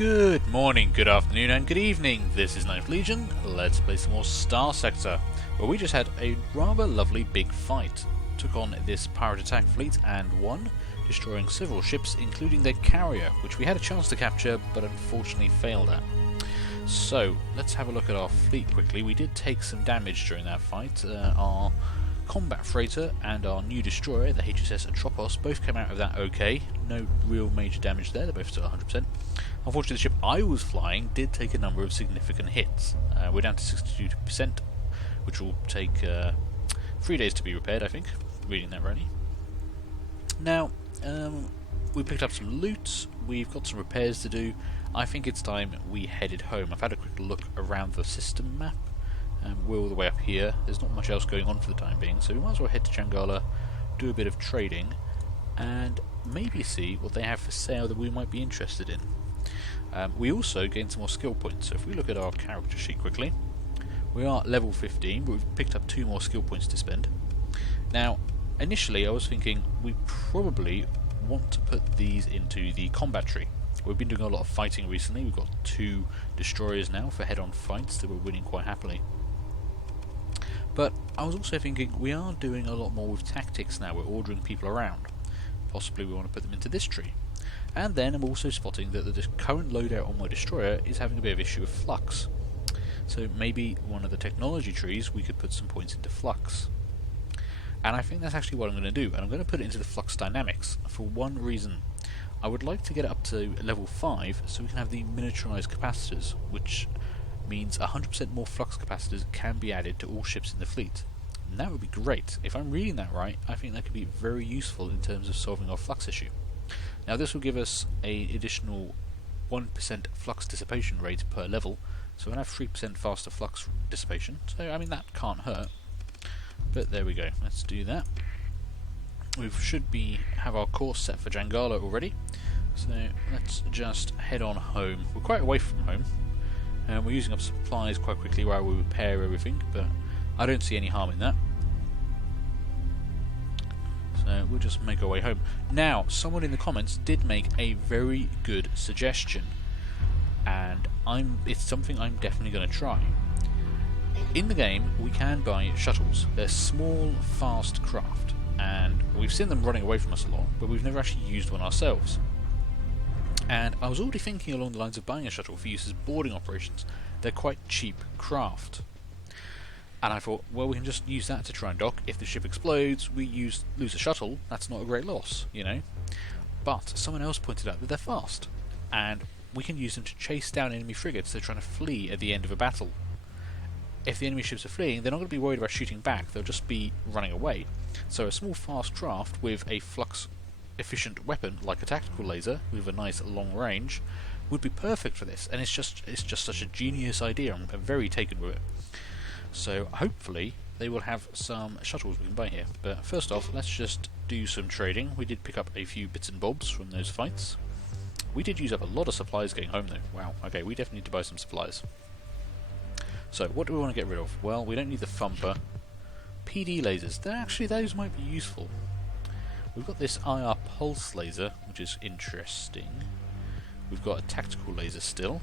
Good morning, good afternoon, and good evening. This is Ninth Legion. Let's play some more Starsector, where we just had a rather lovely big fight. Took on this pirate attack fleet and won, destroying several ships, including their carrier, which we had a chance to capture, but unfortunately failed at. So, let's have a look at our fleet quickly. We did take some damage during that fight. Our combat freighter and our new destroyer, the HSS Atropos, both came out of that okay. No real major damage there, they're both still 100%. Unfortunately, the ship I was flying did take a number of significant hits. We're down to 62%, which will take 3 days to be repaired, I think, reading that rightly. Now, we picked up some loot, we've got some repairs to do. I think it's time we headed home. I've had a quick look around the system map. We're all the way up here. There's not much else going on for the time being, so we might as well head to Jangala, do a bit of trading, and maybe see what they have for sale that we might be interested in. We also gained some more skill points, so if we look at our character sheet quickly, we are level 15, but we've picked up 2 more skill points to spend. Now, initially I was thinking we probably want to put these into the combat tree. We've been doing a lot of fighting recently. We've got 2 destroyers now for head-on fights that we're winning quite happily. But I was also thinking we are doing a lot more with tactics now. We're ordering people around. Possibly we want to put them into this tree. And then I'm also spotting that the current loadout on my destroyer is having a bit of issue with flux. So maybe one of the technology trees we could put some points into flux. And I think that's actually what I'm going to do. And I'm going to put it into the flux dynamics for one reason. I would like to get it up to level 5 so we can have the miniaturized capacitors, which means 100% more flux capacitors can be added to all ships in the fleet. And that would be great. If I'm reading that right, I think that could be very useful in terms of solving our flux issue. Now this will give us an additional 1% flux dissipation rate per level, so we'll have 3% faster flux dissipation, so I mean that can't hurt. But there we go, let's do that. We should have our course set for Jangala already, so let's just head on home. We're quite away from home, and we're using up supplies quite quickly while we repair everything, but I don't see any harm in that. So we'll just make our way home. Now, someone in the comments did make a very good suggestion, and it's something I'm definitely going to try. In the game, we can buy shuttles. They're small, fast craft, and we've seen them running away from us a lot, but we've never actually used one ourselves. And I was already thinking along the lines of buying a shuttle for use as boarding operations. They're quite cheap craft. And I thought, well, we can just use that to try and dock. If the ship explodes, we lose a shuttle, that's not a great loss, you know. But someone else pointed out that they're fast, and we can use them to chase down enemy frigates that are trying to flee at the end of a battle. If the enemy ships are fleeing, they're not going to be worried about shooting back, they'll just be running away. So a small fast craft with a flux efficient weapon like a tactical laser with a nice long range would be perfect for this, and it's just such a genius idea. I'm very taken with it. So hopefully they will have some shuttles we can buy here. But first off, let's just do some trading. We did pick up a few bits and bobs from those fights. We did use up a lot of supplies getting home though. Wow, okay, we definitely need to buy some supplies. So what do we want to get rid of? Well, we don't need the thumper. PD lasers, those might be useful. We've got this IR pulse laser, which is interesting. We've got a tactical laser still.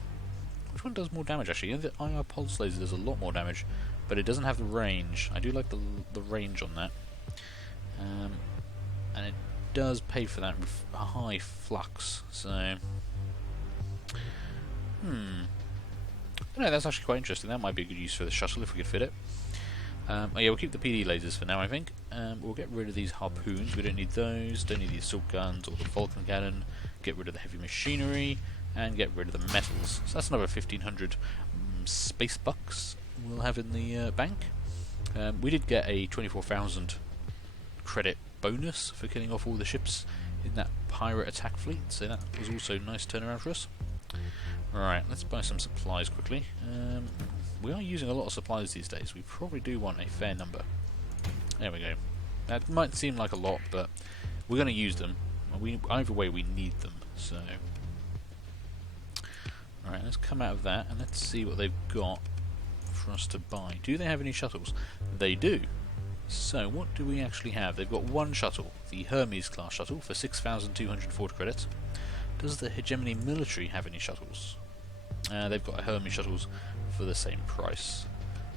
Which one does more damage actually? The IR pulse laser does a lot more damage, but it doesn't have the range. I do like the range on that. And it does pay for that with a high flux, so... I don't know, that's actually quite interesting. That might be a good use for the shuttle if we could fit it. Oh yeah, we'll keep the PD lasers for now, I think. We'll get rid of these harpoons. We don't need those. Don't need the assault guns or the Vulcan cannon. Get rid of the heavy machinery. And get rid of the metals. So that's another 1,500 space bucks we'll have in the bank. We did get a 24,000 credit bonus for killing off all the ships in that pirate attack fleet, so that was also a nice turnaround for us. Right, let's buy some supplies quickly. We are using a lot of supplies these days. We probably do want a fair number. There we go. That might seem like a lot, but we're going to use them. Either way, we need them. So, alright, let's come out of that and let's see what they've got for us to buy. Do they have any shuttles? They do. So, what do we actually have? They've got one shuttle, the Hermes class shuttle, for 6,240 credits. Does the Hegemony military have any shuttles? They've got Hermes shuttles for the same price.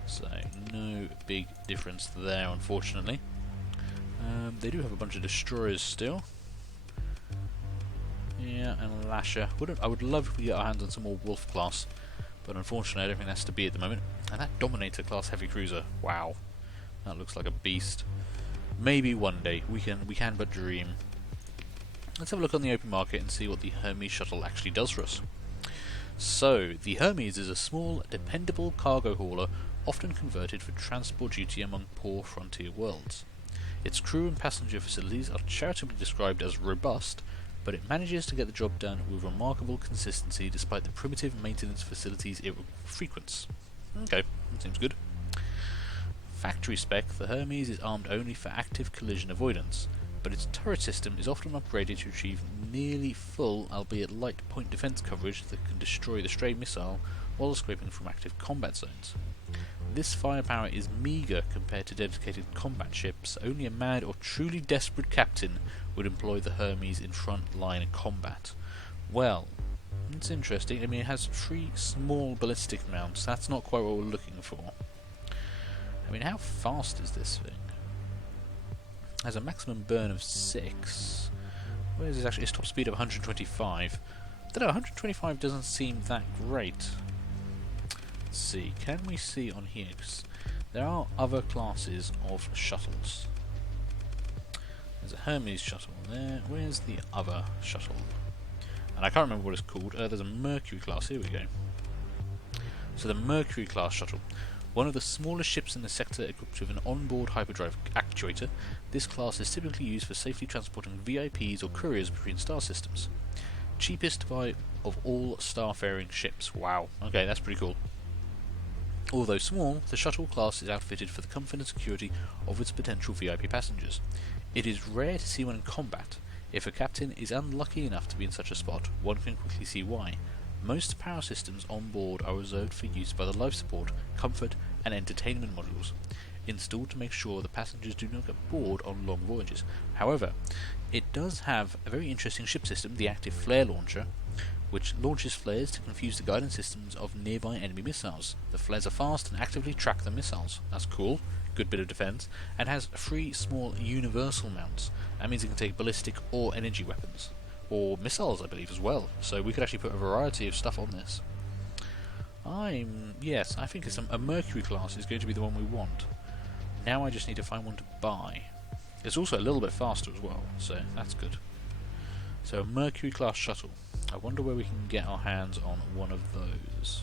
So, no big difference there, unfortunately. They do have a bunch of destroyers still. Yeah, and Lasher. I would love if we get our hands on some more Wolf class, but unfortunately I don't think that's to be at the moment. And that Dominator class heavy cruiser, wow, that looks like a beast. Maybe one day, we can but dream. Let's have a look on the open market and see what the Hermes shuttle actually does for us. So, the Hermes is a small, dependable cargo hauler often converted for transport duty among poor frontier worlds. Its crew and passenger facilities are charitably described as robust, but it manages to get the job done with remarkable consistency despite the primitive maintenance facilities it frequents. Okay, that seems good. Factory spec, the Hermes is armed only for active collision avoidance, but its turret system is often upgraded to achieve nearly full, albeit light, point defense coverage that can destroy the stray missile while escaping from active combat zones. This firepower is meagre compared to dedicated combat ships. Only a mad or truly desperate captain would employ the Hermes in front line combat. Well, it's interesting. I mean, it has 3 small ballistic mounts. That's not quite what we're looking for. I mean, how fast is this thing? It has a maximum burn of 6. Where is this actually? Its top speed of 125. I don't know, 125 doesn't seem that great. Let's see, can we see on here? 'Cause there are other classes of shuttles. There's a Hermes shuttle there. Where's the other shuttle? And I can't remember what it's called. There's a Mercury class. Here we go. So the Mercury class shuttle. One of the smallest ships in the sector equipped with an onboard hyperdrive actuator, this class is typically used for safely transporting VIPs or couriers between star systems. Cheapest by of all starfaring ships. Wow. Okay, that's pretty cool. Although small, the shuttle class is outfitted for the comfort and security of its potential VIP passengers. It is rare to see one in combat. If a captain is unlucky enough to be in such a spot, one can quickly see why. Most power systems on board are reserved for use by the life support, comfort, and entertainment modules, installed to make sure the passengers do not get bored on long voyages. However, it does have a very interesting ship system, the active flare launcher, which launches flares to confuse the guidance systems of nearby enemy missiles. The flares are fast and actively track the missiles. That's cool, good bit of defense, and has 3 small universal mounts. That means it can take ballistic or energy weapons, or missiles I believe as well, so we could actually put a variety of stuff on this. Yes, I think a Mercury class is going to be the one we want. Now I just need to find one to buy. It's also a little bit faster as well, so that's good. So a Mercury class shuttle. I wonder where we can get our hands on one of those.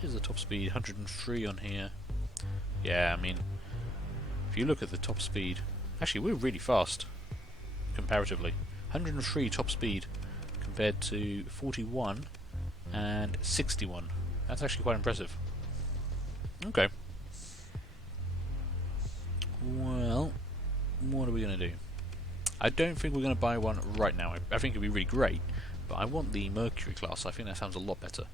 Here's the top speed, 103 on here. Yeah, I mean, if you look at the top speed, actually we're really fast, comparatively. 103 top speed compared to 41 and 61. That's actually quite impressive. Okay. Well, what are we going to do? I don't think we're going to buy one right now. I think it'd be really great, but I want the Mercury class. I think that sounds a lot better.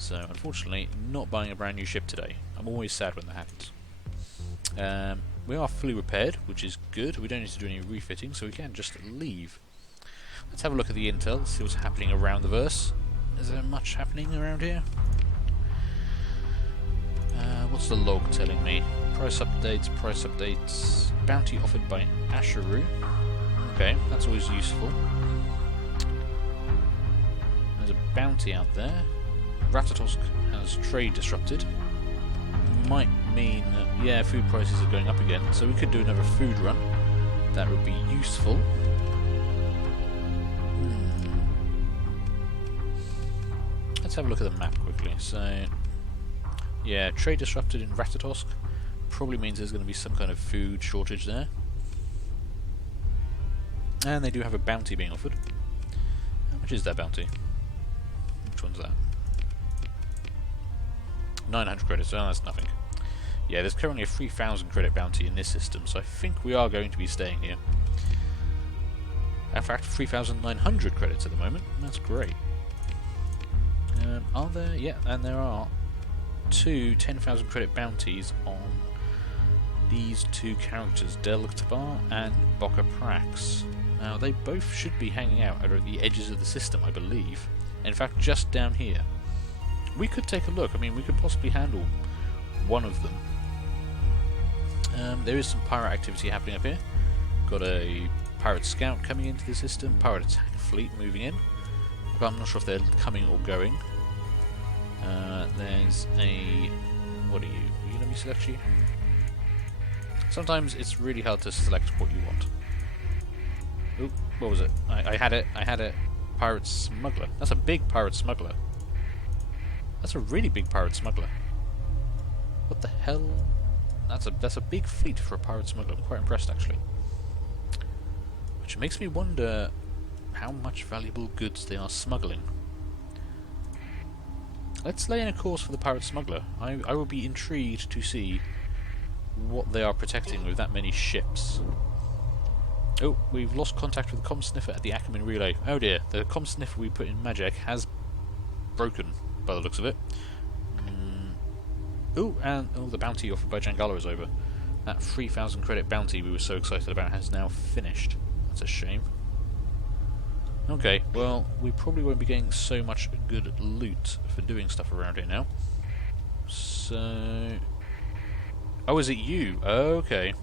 So, unfortunately, not buying a brand new ship today. I'm always sad when that happens. We are fully repaired, which is good. We don't need to do any refitting, so we can just leave. Let's have a look at the intel, see what's happening around the verse. Is there much happening around here? What's the log telling me? Price updates. Bounty offered by Asheru. Okay, that's always useful. There's a bounty out there. Ratatosk has trade disrupted. Might mean that, yeah, food prices are going up again, so we could do another food run. That would be useful. Let's have a look at the map quickly. So, yeah, trade disrupted in Ratatosk. Probably means there's going to be some kind of food shortage there. And they do have a bounty being offered. How much is that bounty? Which one's that? 900 credits, oh, that's nothing. Yeah, there's currently a 3,000 credit bounty in this system, so I think we are going to be staying here. In fact, 3,900 credits at the moment, that's great. Are there? Yeah, and there are 2 10,000 credit bounties on these two characters, Deltabar and Boca Prax. Now, they both should be hanging out at the edges of the system, I believe. In fact, just down here. We could take a look. I mean, we could possibly handle one of them. There is some pirate activity happening up here. Got a pirate scout coming into the system, pirate attack fleet moving in. But I'm not sure if they're coming or going. There's a... what are you? Are you going to be select you? Sometimes it's really hard to select what you want. Oop, what was it? I had it. I had it. Pirate smuggler. That's a big pirate smuggler. That's a really big pirate smuggler. What the hell? That's a big fleet for a pirate smuggler. I'm quite impressed, actually. Which makes me wonder how much valuable goods they are smuggling. Let's lay in a course for the pirate smuggler. I will be intrigued to see what they are protecting with that many ships. Oh, we've lost contact with the comm sniffer at the Ackerman relay. Oh dear, the comm sniffer we put in Magic has broken, by the looks of it. Oh, and the bounty offered by Jangala is over. That 3,000 credit bounty we were so excited about has now finished. That's a shame. Okay, well, we probably won't be getting so much good loot for doing stuff around here now. So... oh, is it you? Okay.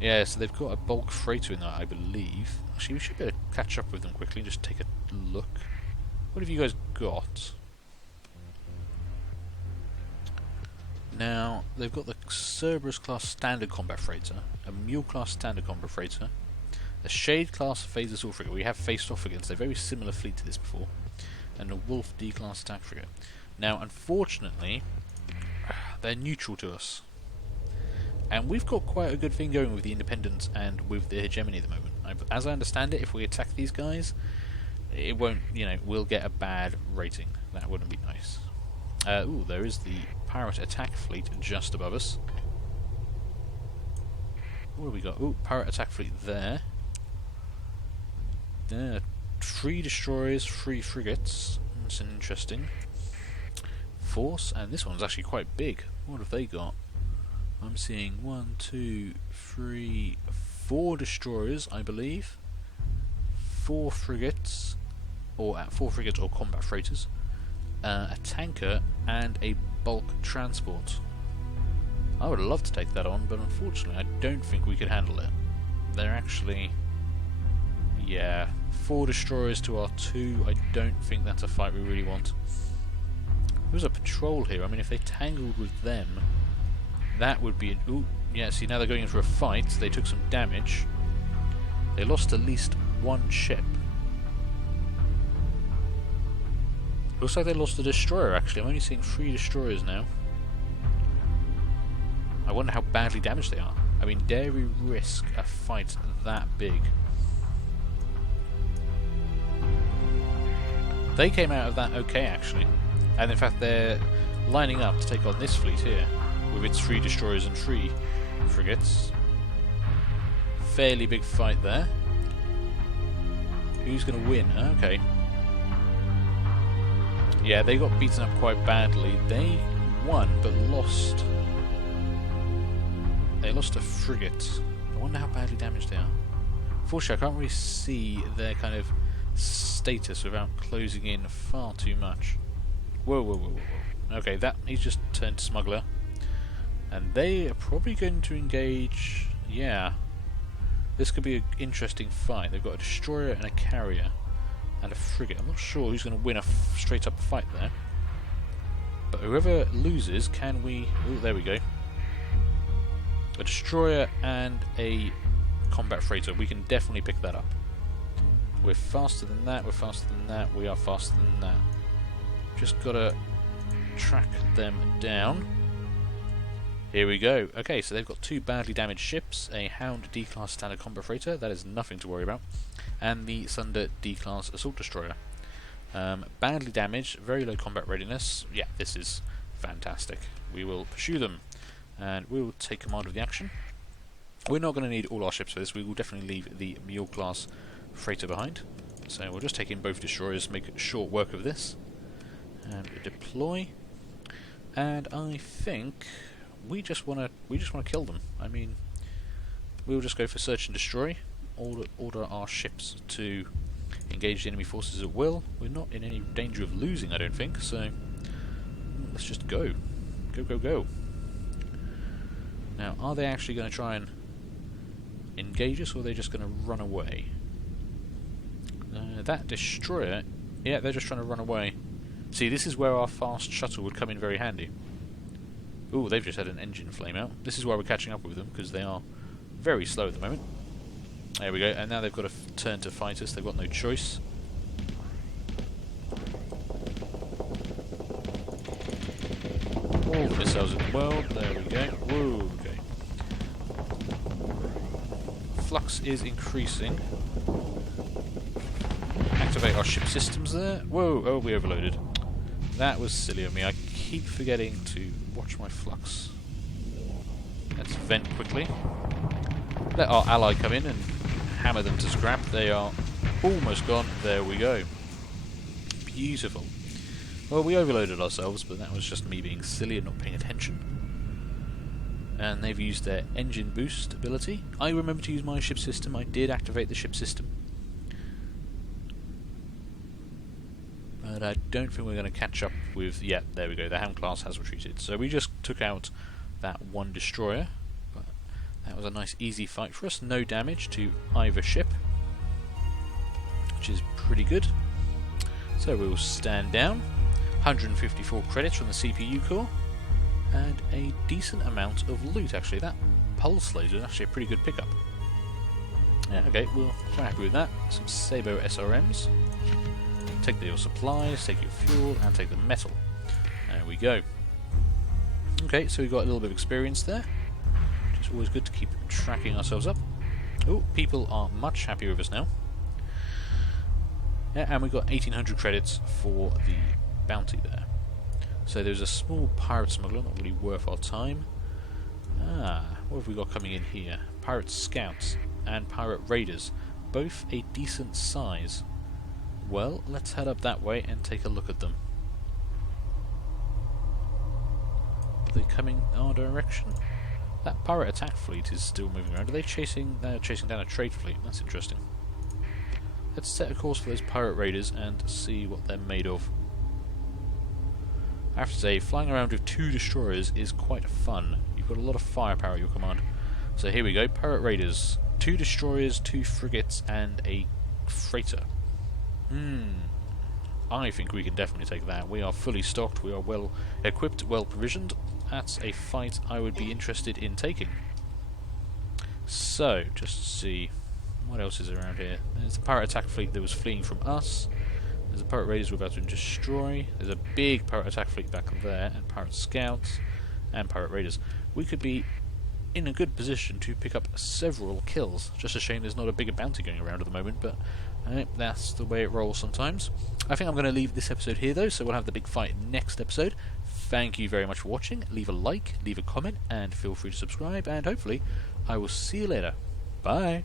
Yeah, so they've got a bulk freighter in there, I believe. Actually, we should be able to catch up with them quickly and just take a look. What have you guys got? Now, they've got the Cerberus class standard combat freighter, a Mule class standard combat freighter, a Shade class phaser assault frigate. We have faced off against a very similar fleet to this before, and a Wolf D class attack frigate. Now, unfortunately, they're neutral to us. And we've got quite a good thing going with the Independence and with the Hegemony at the moment. As I understand it, if we attack these guys, it won't, we'll get a bad rating. That wouldn't be nice. Ooh, there is the pirate attack fleet just above us. What have we got? Ooh, pirate attack fleet there. There, 3 destroyers, 3 frigates. That's interesting. Force, and this one's actually quite big. What have they got? I'm seeing 1, 2, 3, 4 destroyers, I believe. 4 frigates, or 4 frigates or combat freighters. A tanker and a bulk transport. I would love to take that on, but unfortunately I don't think we could handle it. They're actually... yeah, 4 destroyers to our 2. I don't think that's a fight we really want. There's a patrol here. I mean, if they tangled with them, that would be an... ooh, yeah, see, now they're going in for a fight. They took some damage. They lost at least 1 ship. Looks like they lost a destroyer, actually. I'm only seeing 3 destroyers now. I wonder how badly damaged they are. I mean, dare we risk a fight that big? They came out of that okay, actually. And in fact, they're lining up to take on this fleet here, with its 3 destroyers and 3 frigates. Fairly big fight there. Who's going to win? Okay. Yeah, they got beaten up quite badly. They won, but lost. They lost a frigate. I wonder how badly damaged they are. Unfortunately, I can't really see their kind of status without closing in far too much. Whoa, whoa, whoa, whoa, whoa. Okay, he's just turned to smuggler. And they are probably going to engage... yeah. This could be an interesting fight. They've got a destroyer and a carrier. And a frigate. I'm not sure who's going to win a straight up fight there. But whoever loses, can we... oh, there we go. A destroyer and a combat freighter. We can definitely pick that up. We're faster than that, we're faster than that, we are faster than that. Just gotta track them down. Here we go. Okay, so they've got 2 badly damaged ships, a Hound D-Class standard combat freighter, that is nothing to worry about, and the Sunder D-Class assault destroyer. Badly damaged, very low combat readiness. Yeah, this is fantastic. We will pursue them, and we will take command of the action. We're not going to need all our ships for this. We will definitely leave the Mule-class freighter behind. So we'll just take in both destroyers, make short work of this, and deploy. And I think we just wanna kill them. I mean, we'll just go for search and destroy. Order our ships to engage the enemy forces at will. We're not in any danger of losing, I don't think. So let's just go, go. Now, are they actually going to try and engage us, or are they just going to run away? That destroyer, yeah, they're just trying to run away. See, this is where our fast shuttle would come in very handy. Ooh, they've just had an engine flame out. This is why we're catching up with them, because they are very slow at the moment. There we go, and now they've got to turn to fight us. They've got no choice. All the missiles in the world. There we go. Whoa, okay. Flux is increasing. Activate our ship systems there. Whoa, oh, we overloaded. That was silly of me. I keep forgetting to watch my flux. Let's vent quickly. Let our ally come in and hammer them to scrap. They are almost gone. There we go. Beautiful. Well, we overloaded ourselves, but that was just me being silly and not paying attention. And they've used their engine boost ability. I remember to use my ship system. I did activate the ship system. But I don't think we're going to catch up with... Yeah, there we go. The Ham class has retreated. So we just took out that one destroyer. But that was a nice easy fight for us. No damage to either ship, which is pretty good. So we will stand down. 154 credits from the CPU core. And a decent amount of loot, actually. That pulse laser is actually a pretty good pickup. Yeah, okay, we're quite happy with that. Some Sabo SRMs. Take your supplies, take your fuel, and take the metal. There we go. Okay, so we've got a little bit of experience there, which is always good to keep tracking ourselves up. Oh, people are much happier with us now. Yeah, and we've got 1800 credits for the bounty there. So there's a small pirate smuggler, not really worth our time. What have we got coming in here? Pirate scouts and pirate raiders, both a decent size. Well, let's head up that way and take a look at them. Are they coming our direction? That pirate attack fleet is still moving around. Are they chasing? They're chasing down a trade fleet. That's interesting. Let's set a course for those pirate raiders and see what they're made of. I have to say, flying around with 2 destroyers is quite fun. You've got a lot of firepower at your command. So here we go, pirate raiders. 2 destroyers, 2 frigates, and a freighter. I think we can definitely take that. We are fully stocked, we are well equipped, well provisioned. That's a fight I would be interested in taking. So, just see what else is around here. There's the pirate attack fleet that was fleeing from us. There's the pirate raiders we're about to destroy. There's a big pirate attack fleet back there, and pirate scouts, and pirate raiders. We could be in a good position to pick up several kills. Just a shame there's not a bigger bounty going around at the moment, but that's the way it rolls sometimes. I think I'm going to leave this episode here though, so we'll have the big fight next episode. Thank you very much for watching. Leave a like, leave a comment, and feel free to subscribe, and hopefully I will see you later. Bye!